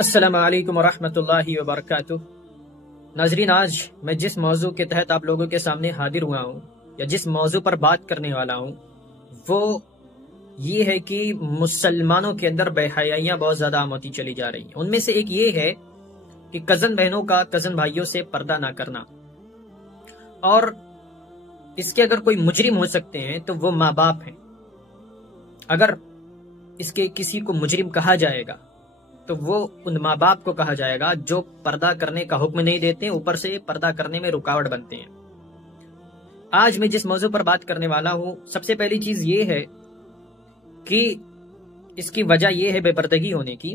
السلام علیکم ورحمۃ اللہ وبرکاتہ۔ ناظرین، آج میں جس موضوع کے تحت آپ لوگوں کے سامنے حاضر ہوا ہوں یا جس موضوع پر بات کرنے والا ہوں وہ یہ ہے کہ مسلمانوں کے اندر بے حیائیاں بہت زیادہ عام ہوتی چلی جا رہی ہیں۔ ان میں سے ایک یہ ہے کہ کزن بہنوں کا کزن بھائیوں سے پردہ نہ کرنا، اور اس کے اگر کوئی مجرم ہو سکتے ہیں تو وہ ماں باپ ہیں۔ اگر اس کے کسی کو مجرم کہا جائے گا تو وہ ان ماں باپ کو کہا جائے گا جو پردہ کرنے کا حکم نہیں دیتے، اوپر سے پردہ کرنے میں رکاوٹ بنتے ہیں۔ آج میں جس موضوع پر بات کرنے والا ہوں، سب سے پہلی چیز یہ ہے کہ اس کی وجہ یہ ہے بے پردگی ہونے کی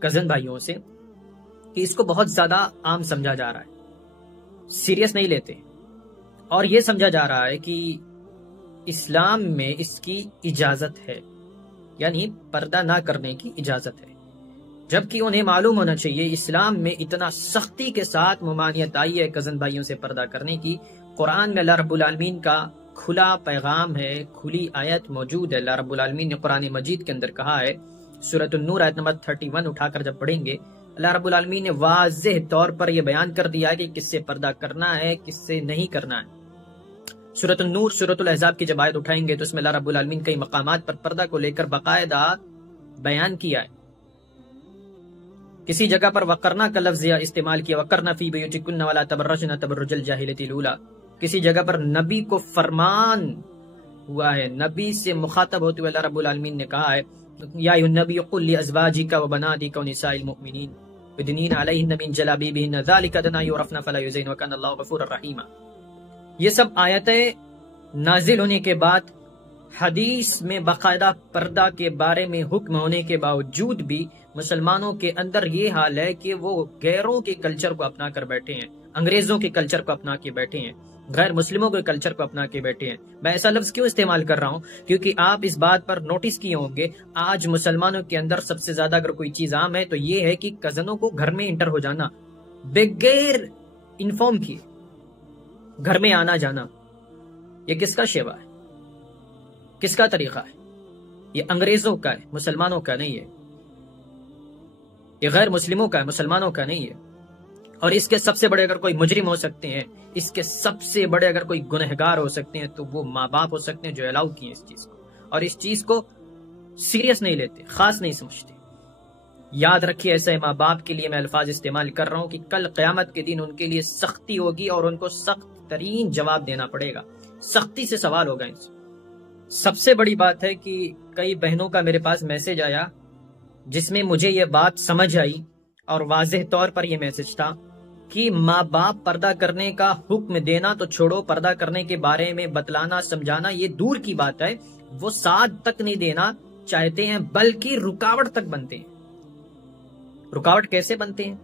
کزن بھائیوں سے، کہ اس کو بہت زیادہ عام سمجھا جا رہا ہے، سیریس نہیں لیتے، اور یہ سمجھا جا رہا ہے کہ اسلام میں اس کی اجازت ہے، یعنی پردہ نہ کرنے کی اجازت ہے، جبکہ انہیں معلوم ہونا چاہیے اسلام میں اتنا سختی کے ساتھ ممانعت آئی ہے کزن بھائیوں سے پردہ کرنے کی۔ قرآن میں اللہ رب العالمین کا کھلا پیغام ہے، کھلی آیت موجود ہے۔ اللہ رب العالمین نے قرآن مجید کے اندر کہا ہے، سورۃ النور آیت نمبر 31 اٹھا کر جب پڑھیں گے، اللہ رب العالمین نے واضح طور پر یہ بیان کر دیا ہے کہ کس سے پردہ کرنا ہے، کس سے نہیں کرنا ہے۔ سورۃ النور، سورۃ الاحزاب کی جب آیت اٹھائیں گے تو اس میں اللہ رب العالمین کئی مقامات پر پردہ کو لے کر باقاعدہ بیان کیا ہے۔ کسی جگہ پر وقرنا کا لفظ استعمال کیا، وقرنا فی بیوتکن ولا تبرجن تبرج الجاہلیۃ الاولی۔ کسی جگہ پر نبی کو فرمان ہوا ہے، نبی سے مخاطب ہوتے ہوئے اللہ رب العالمین نے کہا ہے، یا ایھا النبی قل لازواجک وبناتک ونساء المؤمنین یدنین علیہن من جلابیبہن ذلک ادنی یعرفن فلا یؤذین وکان اللہ غفورا رحیما۔ یہ سب آیتیں نازل ہونے کے بعد حدیث میں باقاعدہ پردہ کے بارے میں حکم ہونے کے باوجود بھی مسلمانوں کے اندر یہ حال ہے کہ وہ غیروں کے کلچر کو اپنا کر بیٹھے ہیں، انگریزوں کے کلچر کو اپنا کے بیٹھے ہیں، غیر مسلموں کے کلچر کو اپنا کے بیٹھے ہیں۔ میں ایسا لفظ کیوں استعمال کر رہا ہوں؟ کیونکہ آپ اس بات پر نوٹس کیے ہوں گے، آج مسلمانوں کے اندر سب سے زیادہ اگر کوئی چیز عام ہے تو یہ ہے کہ کزنوں کو گھر میں انٹر ہو جانا، بغیر انفارم کیے گھر میں آنا جانا۔ یہ کس کا شیوا ہے؟ کس کا طریقہ ہے؟ یہ انگریزوں کا ہے، مسلمانوں کا نہیں ہے۔ یہ غیر مسلموں کا ہے، مسلمانوں کا نہیں ہے۔ اور اس کے سب سے بڑے اگر کوئی مجرم ہو سکتے ہیں، اس کے سب سے بڑے اگر کوئی گنہگار ہو سکتے ہیں تو وہ ماں باپ ہو سکتے ہیں جو الاؤ کیے اس چیز کو، اور اس چیز کو سیریس نہیں لیتے، خاص نہیں سمجھتے۔ یاد رکھیے، ایسے ماں باپ کے لیے میں الفاظ استعمال کر رہا ہوں کہ کل قیامت کے دن ان کے لیے سختی ہوگی اور ان کو سخت ترین جواب دینا پڑے گا، سختی سے سوال ہوگا ان سے۔ سب سے بڑی بات ہے کہ کئی بہنوں کا میرے پاس میسج آیا جس میں مجھے یہ بات سمجھ آئی، اور واضح طور پر یہ میسج تھا کہ ماں باپ پردہ کرنے کا حکم دینا تو چھوڑو، پردہ کرنے کے بارے میں بتلانا سمجھانا یہ دور کی بات ہے، وہ ساتھ تک نہیں دینا چاہتے ہیں بلکہ رکاوٹ تک بنتے ہیں۔ رکاوٹ کیسے بنتے ہیں؟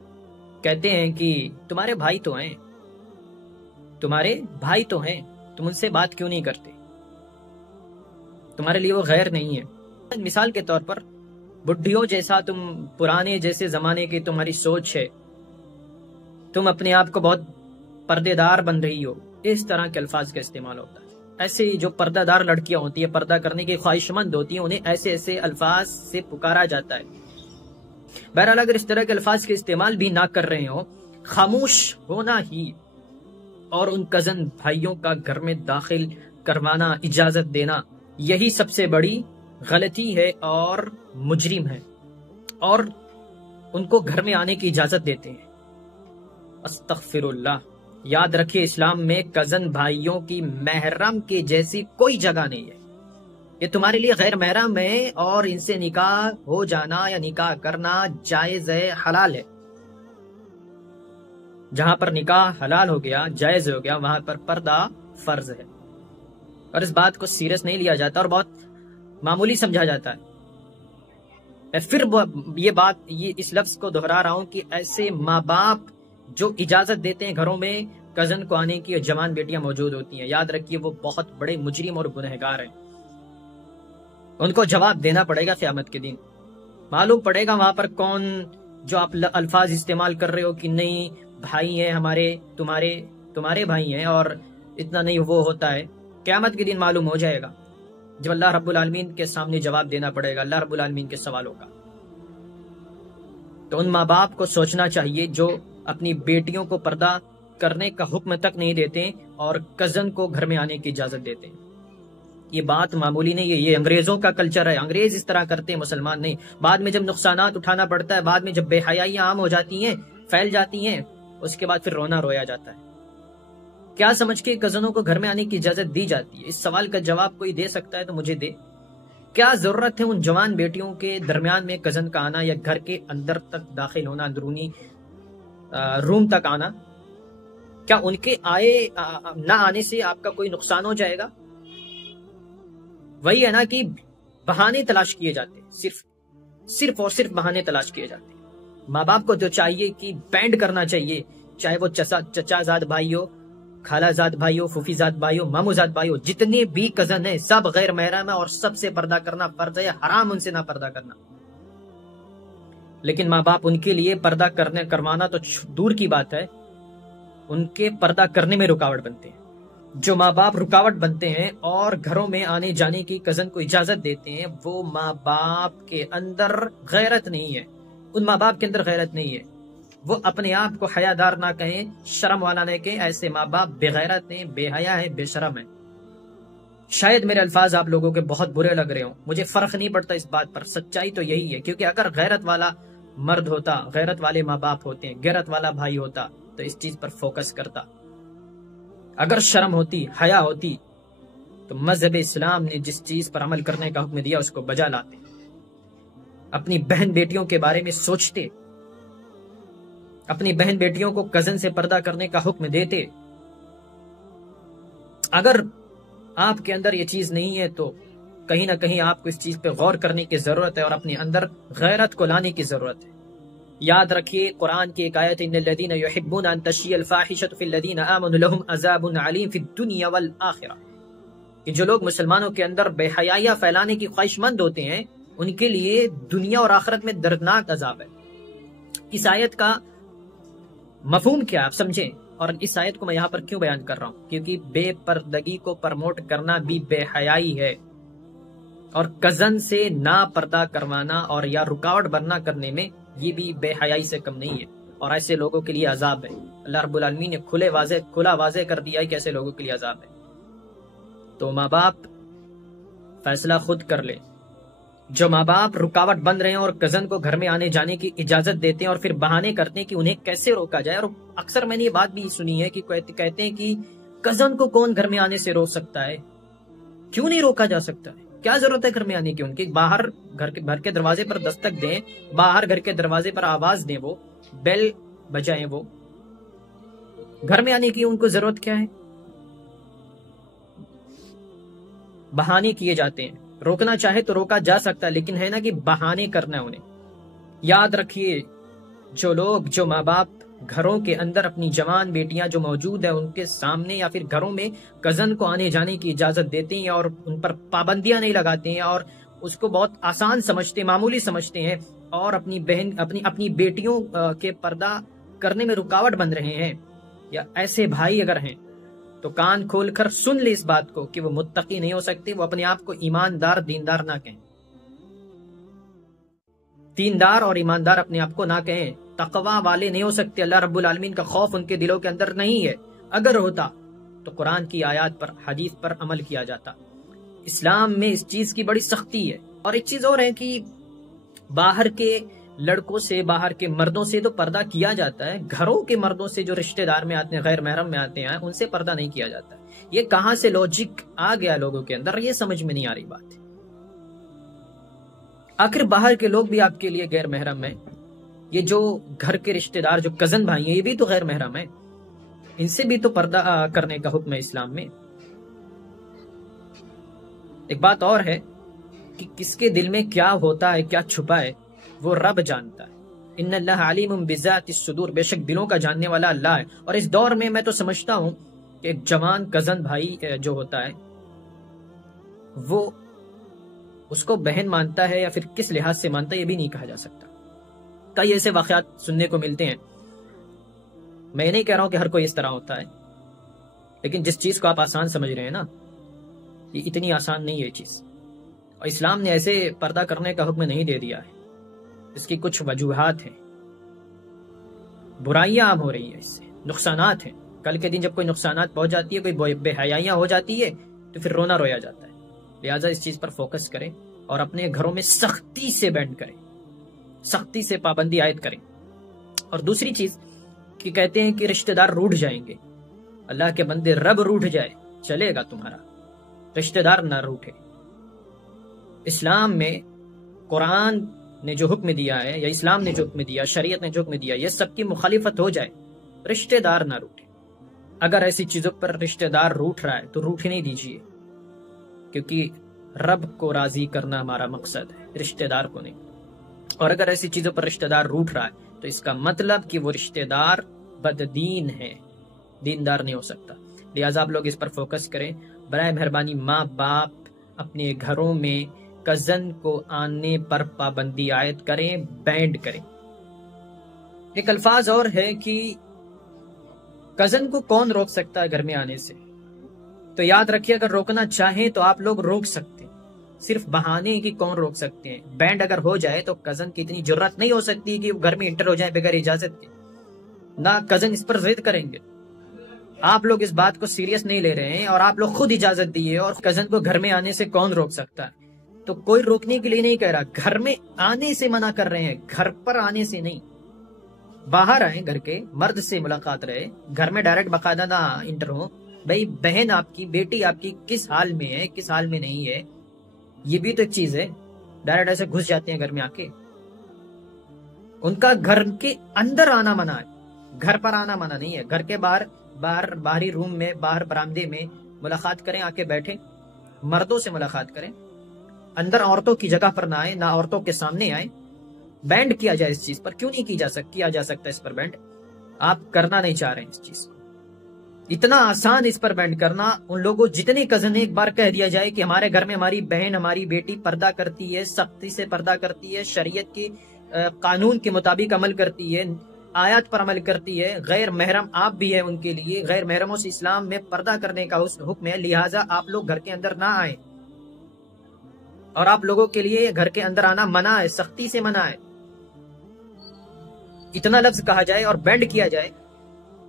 کہتے ہیں کہ تمہارے بھائی تو ہیں، تمہارے بھائی تو ہیں، تم ان سے بات کیوں نہیں کرتے؟ تمہارے لیے وہ غیر نہیں ہے۔ مثال کے طور پر بڈھیوں جیسا تم، پرانے جیسے زمانے کی تمہاری سوچ ہے، تم اپنے آپ کو بہت پردے دار بن رہی ہو، اس طرح کے الفاظ کا استعمال ہوتا ہے۔ ایسے جو پردہ دار لڑکیاں ہوتی ہیں، پردہ کرنے کی خواہش مند ہوتی ہیں، انہیں ایسے ایسے الفاظ سے پکارا جاتا ہے۔ بہرحال اگر اس طرح کے الفاظ کے استعمال بھی نہ کر رہے ہوں، خاموش ہونا ہی اور ان کزن بھائیوں کا گھر میں داخل کروانا، اجازت دینا، یہی سب سے بڑی غلطی ہے اور مجرم ہے، اور ان کو گھر میں آنے کی اجازت دیتے ہیں۔ استغفر اللہ۔ یاد رکھیے، اسلام میں کزن بھائیوں کی محرم کے جیسی کوئی جگہ نہیں ہے۔ یہ تمہارے لیے غیر محرم ہے اور ان سے نکاح ہو جانا یا نکاح کرنا جائز ہے، حلال ہے۔ جہاں پر نکاح حلال ہو گیا، جائز ہو گیا، وہاں پر پردہ فرض ہے، اور اس بات کو سیریس نہیں لیا جاتا اور بہت معمولی سمجھا جاتا ہے۔ میں پھر یہ اس لفظ کو دہرا رہا ہوں کہ ایسے ماں باپ جو اجازت دیتے ہیں گھروں میں کزن کو آنے کی، اور جوان بیٹیاں موجود ہوتی ہیں، یاد رکھیے وہ بہت بڑے مجرم اور گنہگار ہیں۔ ان کو جواب دینا پڑے گا قیامت کے دن، معلوم پڑے گا وہاں پر کون جو آپ الفاظ استعمال کر رہے ہو کہ نہیں بھائی ہیں ہمارے، تمہارے بھائی ہیں، اور اتنا نہیں وہ ہوتا ہے۔ قیامت کے دن معلوم ہو جائے گا، جب اللہ رب العالمین کے سامنے جواب دینا پڑے گا، اللہ رب العالمین کے سوالوں کا۔ تو ان ماں باپ کو سوچنا چاہیے جو اپنی بیٹیوں کو پردہ کرنے کا حکم تک نہیں دیتے اور کزن کو گھر میں آنے کی اجازت دیتے ہیں۔ یہ بات معمولی نہیں ہے، یہ انگریزوں کا کلچر ہے، انگریز اس طرح کرتے ہیں، مسلمان نہیں۔ بعد میں جب نقصانات اٹھانا پڑتا ہے، بعد میں جب بے حیائیاں عام ہو جاتی ہیں، پھیل جاتی ہیں، اس کے بعد پھر رونا رویا جاتا ہے۔ کیا سمجھ کے کزنوں کو گھر میں آنے کی اجازت دی جاتی ہے؟ اس سوال کا جواب کوئی دے سکتا ہے تو مجھے دے۔ کیا ضرورت ہے ان جوان بیٹیوں کے درمیان میں کزن کا آنا یا گھر کے اندر تک داخل ہونا، اندرونی روم تک آنا؟ کیا ان کے نہ آنے سے آپ کا کوئی نقصان ہو جائے گا؟ وہی ہے نا کہ بہانے تلاش کیے جاتے ہیں، صرف اور صرف بہانے تلاش کیے جاتے ہیں۔ ماں باپ کو جو چاہیے کہ بینڈ کرنا چاہیے، چاہے وہ چچا زاد بھائی ہو، خالہ زاد بھائی ہو، پھوپھی زاد بھائی ہو، مامو زاد بھائی ہو، جتنے بھی کزن ہیں سب غیر محرم ہے اور سب سے پردہ کرنا فرض ہے، حرام ان سے نہ پردہ کرنا۔ لیکن ماں باپ ان کے لیے پردہ کروانا تو دور کی بات ہے، ان کے پردہ کرنے میں رکاوٹ بنتے ہیں۔ جو ماں باپ رکاوٹ بنتے ہیں اور گھروں میں آنے جانے کی کزن کو اجازت دیتے ہیں، وہ ماں باپ کے اندر غیرت نہیں ہے، ان ماں باپ کے اندر غیرت نہیں ہے۔ وہ اپنے آپ کو حیادار نہ کہیں، شرم والا نہ کہیں، ایسے ماں باپ بے غیرت ہیں، بے حیا ہیں، بے شرم ہیں۔ شاید میرے الفاظ آپ لوگوں کے بہت برے لگ رہے ہوں، مجھے فرق نہیں پڑتا اس بات پر، سچائی تو یہی ہے، کیونکہ اگر غیرت والا مرد ہوتا، غیرت والے ماں باپ ہوتے ہیں، غیرت والا بھائی ہوتا تو اس چیز پر فوکس کرتا۔ اگر شرم ہوتی، حیا ہوتی تو مذہب اسلام نے جس چیز پر عمل کرنے کا حکم دیا اس کو بجا لاتے، اپنی بہن بیٹیوں کے بارے میں سوچتے، اپنی بہن بیٹیوں کو کزن سے پردہ کرنے کا حکم دیتے۔ اگر آپ کے اندر یہ چیز نہیں ہے تو کہیں نہ کہیں آپ کو اس چیز پہ غور کرنے کی ضرورت ہے اور اپنے اندر غیرت کو لانے کی ضرورت ہے۔ یاد رکھیے قرآن کی ایک آیت، ان الذین یحبون ان تشیع الفاحشۃ فی الذین آمنوا لهم عذاب علیم فی الدنیا والآخرہ، کہ جو لوگ مسلمانوں کے اندر بے حیائیاں پھیلانے کی خواہش مند ہوتے ہیں ان کے لیے دنیا اور آخرت میں دردناک عذاب ہے۔ اس آیت کا مفہوم کیا آپ سمجھیں، اور اس آیت کو میں یہاں پر کیوں بیان کر رہا ہوں؟ کیونکہ بے پردگی کو پرموٹ کرنا بھی بے حیائی ہے، اور کزن سے نہ پردہ کروانا اور یا رکاوٹ بننا کرنے میں یہ بھی بے حیائی سے کم نہیں ہے، اور ایسے لوگوں کے لیے عذاب ہے۔ اللہ رب العالمین نے کھلا واضح کر دیا ہے کہ ایسے لوگوں کے لیے عذاب ہے۔ تو ماں باپ فیصلہ خود کر لے۔ جو ماں باپ رکاوٹ بن رہے ہیں اور کزن کو گھر میں آنے جانے کی اجازت دیتے ہیں اور پھر بہانے کرتے ہیں کہ انہیں کیسے روکا جائے، اور اکثر میں نے یہ بات بھی سنی ہے کہ کہتے ہیں کہ کزن کو کون گھر میں آنے سے روک سکتا ہے، کیوں نہیں روکا جا سکتا ہے، کیا ضرورت ہے گھر میں آنے کی؟ ان کے باہر گھر کے دروازے پر دستک دیں، باہر گھر کے دروازے پر آواز دیں، وہ بیل بجائیں، وہ گھر میں آنے کی ان کو ضرورت کیا ہے؟ بہانے کیے جاتے ہیں، روکنا چاہے تو روکا جا سکتا ہے، لیکن ہے نا کہ بہانے کرنا ہے انہیں۔ یاد رکھیے جو ماں باپ گھروں کے اندر اپنی جوان بیٹیاں جو موجود ہیں ان کے سامنے یا پھر گھروں میں کزن کو آنے جانے کی اجازت دیتے ہیں اور ان پر پابندیاں نہیں لگاتے ہیں اور اس کو بہت آسان سمجھتے ہیں، معمولی سمجھتے ہیں، اور اپنی بیٹیوں کے پردہ کرنے میں رکاوٹ بن رہے ہیں، یا ایسے بھائی اگر ہیں تو کان کھول کر سن لے اس بات کو کہ وہ متقی نہیں ہو سکتے، وہ اپنے آپ کو ایماندار دیندار نہ کہیں، دیندار اور ایماندار اپنے آپ کو نہ کہیں، تقوی والے نہیں ہو سکتے، اللہ رب العالمین کا خوف ان کے دلوں کے اندر نہیں ہے۔ اگر ہوتا تو قرآن کی آیات پر، حدیث پر عمل کیا جاتا۔ اسلام میں اس چیز کی بڑی سختی ہے۔ اور ایک چیز اور ہے کہ باہر کے لڑکوں سے، باہر کے مردوں سے تو پردہ کیا جاتا ہے، گھروں کے مردوں سے جو رشتہ دار میں آتے ہیں، غیر محرم میں آتے ہیں، ان سے پردہ نہیں کیا جاتا۔ یہ کہاں سے لاجک آ گیا لوگوں کے اندر، یہ سمجھ میں نہیں آ رہی بات۔ آخر باہر کے لوگ بھی آپ کے لیے غیر محرم ہیں، یہ جو گھر کے رشتہ دار جو کزن بھائی ہیں یہ بھی تو غیر محرم ہیں، ان سے بھی تو پردہ کرنے کا حکم ہے اسلام میں۔ ایک بات اور ہے کہ کس کے دل میں کیا ہوتا ہے، کیا چھپا ہے، وہ رب جانتا ہے۔ ان اللہ علیم بذات الصدور، بے شک دلوں کا جاننے والا اللہ ہے۔ اور اس دور میں تو سمجھتا ہوں کہ ایک جوان کزن بھائی جو ہوتا ہے وہ اس کو بہن مانتا ہے یا پھر کس لحاظ سے مانتا ہے یہ بھی نہیں کہا جا سکتا۔ کئی ایسے واقعات سننے کو ملتے ہیں، میں نہیں کہہ رہا ہوں کہ ہر کوئی اس طرح ہوتا ہے، لیکن جس چیز کو آپ آسان سمجھ رہے ہیں نا، یہ اتنی آسان نہیں ہے یہ چیز، اور اسلام نے ایسے پردہ کرنے کا حکم نہیں دے دیا ہے، اس کی کچھ وجوہات ہیں۔ برائیاں عام ہو رہی ہیں، اس سے نقصانات ہیں. کل کے دن جب کوئی نقصانات پہنچ جاتی ہے، کوئی بے حیائیاں ہو جاتی ہے، تو پھر رونا رویا جاتا ہے. لہٰذا اس چیز پر فوکس کریں اور اپنے گھروں میں سختی سے بینڈ کریں، سختی سے پابندی عائد کریں. اور دوسری چیز کہ کہتے ہیں کہ رشتہ دار روٹھ جائیں گے. اللہ کے بندے، رب روٹھ جائے چلے گا تمہارا، رشتہ دار نہ روٹھے. اسلام میں قرآن نے جو حکم دیا ہے، یا اسلام نے جو حکم دیا، شریعت نے جو حکم دیا، یہ سب کی مخالفت ہو جائے، رشتہ دار نہ روٹھے. اگر ایسی چیزوں پر رشتہ دار روٹھ رہا ہے تو روٹھنے دیجیے، کیونکہ رب کو راضی کرنا ہمارا مقصد ہے، رشتہ دار کو نہیں. اور اگر ایسی چیزوں پر رشتہ دار روٹھ رہا ہے تو اس کا مطلب کہ وہ رشتہ دار بددین ہے، دیندار نہیں ہو سکتا. لہٰذا آپ لوگ اس پر فوکس کریں. برائے مہربانی ماں باپ اپنے گھروں میں کزن کو آنے پر پابندی عائد کریں، بینڈ کریں. ایک الفاظ اور ہے کہ کزن کو کون روک سکتا ہے گھر میں آنے سے؟ تو یاد رکھیے، اگر روکنا چاہیں تو آپ لوگ روک سکتے ہیں، صرف بہانے کی کون روک سکتے ہیں. بینڈ اگر ہو جائے تو کزن کی اتنی جرات نہیں ہو سکتی کہ وہ گھر میں انٹر ہو جائے بغیر اجازت کے. نہ کزن اس پر ضد کریں گے. آپ لوگ اس بات کو سیریس نہیں لے رہے ہیں اور آپ لوگ خود اجازت دیے، اور کزن کو گھر میں آنے سے کون روک سکتا ہے؟ تو کوئی روکنے کے لیے نہیں کہہ رہا، گھر میں آنے سے منع کر رہے ہیں، گھر پر آنے سے نہیں. باہر آئیں، گھر کے مرد سے ملاقات رہے، گھر میں ڈائریکٹ باقاعدہ نہ انٹر ہو. بھائی بہن آپ کی، بیٹی آپ کی کس حال میں ہے، کس حال میں نہیں ہے، یہ بھی تو ایک چیز ہے. ڈائریکٹ ایسے گھس جاتے ہیں گھر میں آ کے. ان کا گھر کے اندر آنا منع ہے، گھر پر آنا منع نہیں ہے. گھر کے باہری روم میں، باہر برآمدے میں ملاقات کریں، آ کے بیٹھیں، مردوں سے ملاقات کریں. اندر عورتوں کی جگہ پر نہ آئے، نہ عورتوں کے سامنے آئے. بینڈ کیا جائے اس چیز پر. کیوں نہیں کیا جا سکتا اس پر بینڈ؟ آپ کرنا نہیں چاہ رہے ہیں اس چیز کو. اتنا آسان اس پر بینڈ کرنا. ان لوگوں جتنے کزن ایک بار کہہ دیا جائے کہ ہمارے گھر میں ہماری بہن، ہماری بیٹی پردہ کرتی ہے، سختی سے پردہ کرتی ہے، شریعت کے قانون کے مطابق عمل کرتی ہے، آیات پر عمل کرتی ہے، غیر محرم آپ بھی ہیں ان کے لیے، غیر محرموں سے اسلام میں پردہ کرنے کا حکم ہے. لہٰذا آپ لوگ گھر کے اندر نہ آئیں، اور آپ لوگوں کے لیے گھر کے اندر آنا منع ہے، سختی سے منع ہے. اتنا لفظ کہا جائے اور بینڈ کیا جائے.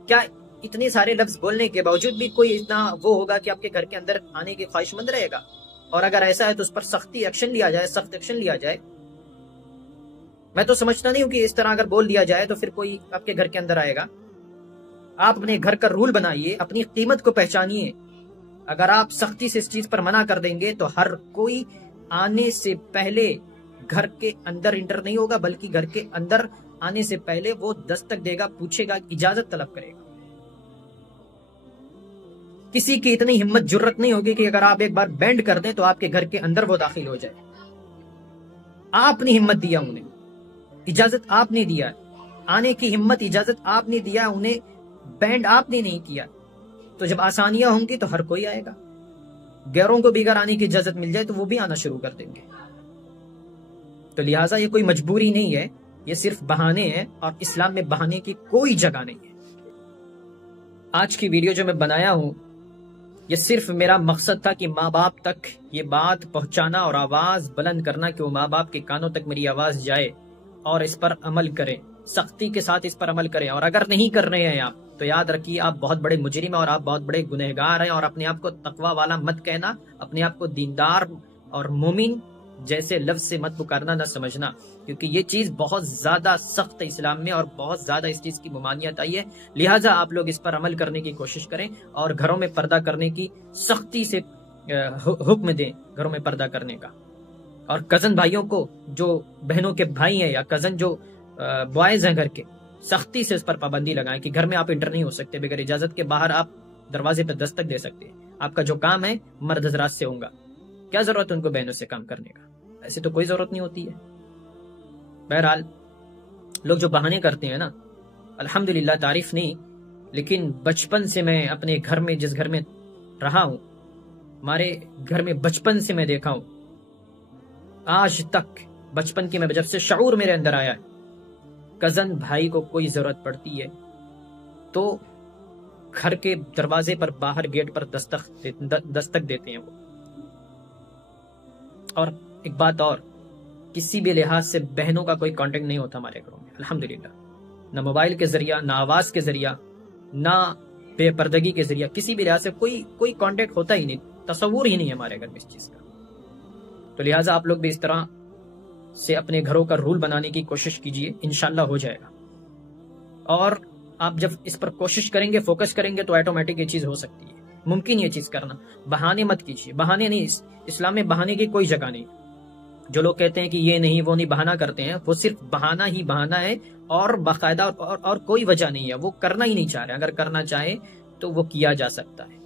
کیا اتنے سارے لفظ بولنے کے باوجود بھی کوئی اتنا وہ ہوگا کہ آپ کے گھر کے اندر آنے کی خواہش مند رہے گا؟ اور اگر ایسا ہے تو اس پر سخت ایکشن لیا جائے. میں تو سمجھتا نہیں ہوں کہ اس طرح اگر بول دیا جائے تو پھر کوئی آپ کے گھر کے اندر آئے گا. آپ اپنے گھر کا رول بنائیے، اپنی قیمت کو پہچانیے. اگر آپ سختی سے اس چیز پر منع کر دیں گے تو ہر کوئی آنے سے پہلے گھر کے اندر انٹر نہیں ہوگا، بلکہ گھر کے اندر آنے سے پہلے وہ دستک دے گا، پوچھے گا، اجازت طلب کرے گا. کسی کی اتنی ہمت جرت نہیں ہوگی کہ اگر آپ ایک بار بینڈ کر دیں تو آپ کے گھر کے اندر وہ داخل ہو جائے. آپ نے ہمت دیا، انہیں اجازت آپ نے دیا، آنے کی ہمت اجازت آپ نے دیا، انہیں بینڈ آپ نے نہیں کیا. تو جب آسانیاں ہوں گی تو ہر کوئی آئے گا. غیروں کو بھی اگر آنے کی اجازت مل جائے تو وہ بھی آنا شروع کر دیں گے. تو لہٰذا یہ کوئی مجبوری نہیں ہے، یہ صرف بہانے ہیں، اور اسلام میں بہانے کی کوئی جگہ نہیں ہے. آج کی ویڈیو جو میں بنایا ہوں، یہ صرف میرا مقصد تھا کہ ماں باپ تک یہ بات پہنچانا اور آواز بلند کرنا، کہ وہ ماں باپ کے کانوں تک میری آواز جائے اور اس پر عمل کریں، سختی کے ساتھ اس پر عمل کریں. اور اگر نہیں کر رہے ہیں آپ تو یاد رکھیے آپ بہت بڑے مجرم ہیں اور آپ بہت بڑے گنہگار ہیں. اور اپنے آپ کو تقوی والا مت کہنا، اپنے آپ کو دیندار اور مومن جیسے لفظ سے مت پکارنا، نہ سمجھنا، کیونکہ یہ چیز بہت زیادہ سخت ہے اسلام میں، اور بہت زیادہ اس چیز کی ممانعت آئی ہے. لہٰذا آپ لوگ اس پر عمل کرنے کی کوشش کریں اور گھروں میں پردہ کرنے کی سختی سے حکم دیں، گھروں میں پردہ کرنے کا. اور کزن بھائیوں کو، جو بہنوں کے بھائی ہیں یا کزن جو بوائز ہیں گھر کے، سختی سے اس پر پابندی لگائیں کہ گھر میں آپ انٹر نہیں ہو سکتے بغیر اجازت کے. باہر آپ دروازے پہ دستک دے سکتے ہیں. آپ کا جو کام ہے مرد حضرات سے ہوگا. کیا ضرورت ہے ان کو بہنوں سے کام کرنے کا؟ ایسے تو کوئی ضرورت نہیں ہوتی ہے. بہرحال لوگ جو بہانے کرتے ہیں نا، الحمدللہ تعریف نہیں، لیکن بچپن سے میں اپنے گھر میں، جس گھر میں رہا ہوں، ہمارے گھر میں بچپن سے میں دیکھا ہوں، آج تک بچپن کی میں جب سے شعور میرے اندر آیا ہے، کزن بھائی کو کوئی ضرورت پڑتی ہے تو گھر کے دروازے پر، باہر گیٹ پر دستک دیتے ہیں وہ. اور ایک بات اور، کسی بھی لحاظ سے بہنوں کا کوئی کانٹیکٹ نہیں ہوتا ہمارے گھروں میں، الحمدللہ. نہ موبائل کے ذریعہ، نہ آواز کے ذریعہ، نہ بے پردگی کے ذریعہ، کسی بھی لحاظ سے کوئی کانٹیکٹ ہوتا ہی نہیں، تصور ہی نہیں ہمارے گھر میں اس چیز کا۔ تو لہٰذا آپ لوگ بھی اس طرح سے اپنے گھروں کا رول بنانے کی کوشش کیجئے، انشاءاللہ ہو جائے گا۔ اور آپ جب اس پر کوشش کریں گے، فوکس کریں گے، تو آٹومیٹک یہ چیز ہو سکتی ہے، ممکن یہ چیز کرنا۔ بہانے مت کیجیے، بہانے نہیں، اسلام میں بہانے کی کوئی جگہ نہیں۔ جو لوگ کہتے ہیں کہ یہ نہیں وہ نہیں، بہانہ کرتے ہیں، وہ صرف بہانہ ہی بہانہ ہے، اور باقاعدہ اور کوئی وجہ نہیں ہے، وہ کرنا ہی نہیں چاہ رہے۔ اگر کرنا چاہے تو وہ کیا جا سکتا ہے۔